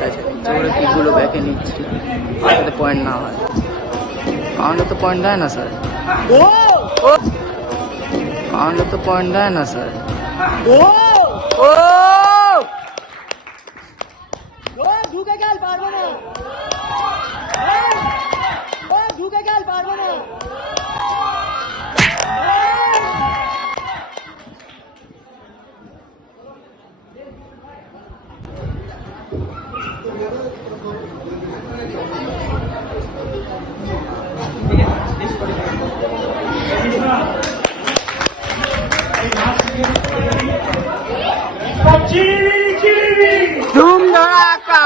Back আছে, ওরা কিগুলো ব্যাকে নিচ্ছি যাতে পয়েন্ট না হয়। আমাদের তো পয়েন্ট দেয় না স্যার, আমাদের তো পয়েন্ট দেয় না স্যার। ও ঢুকে গেল, পারবো না, ঢুকে গেল, পারবো না। धूम धड़ाका।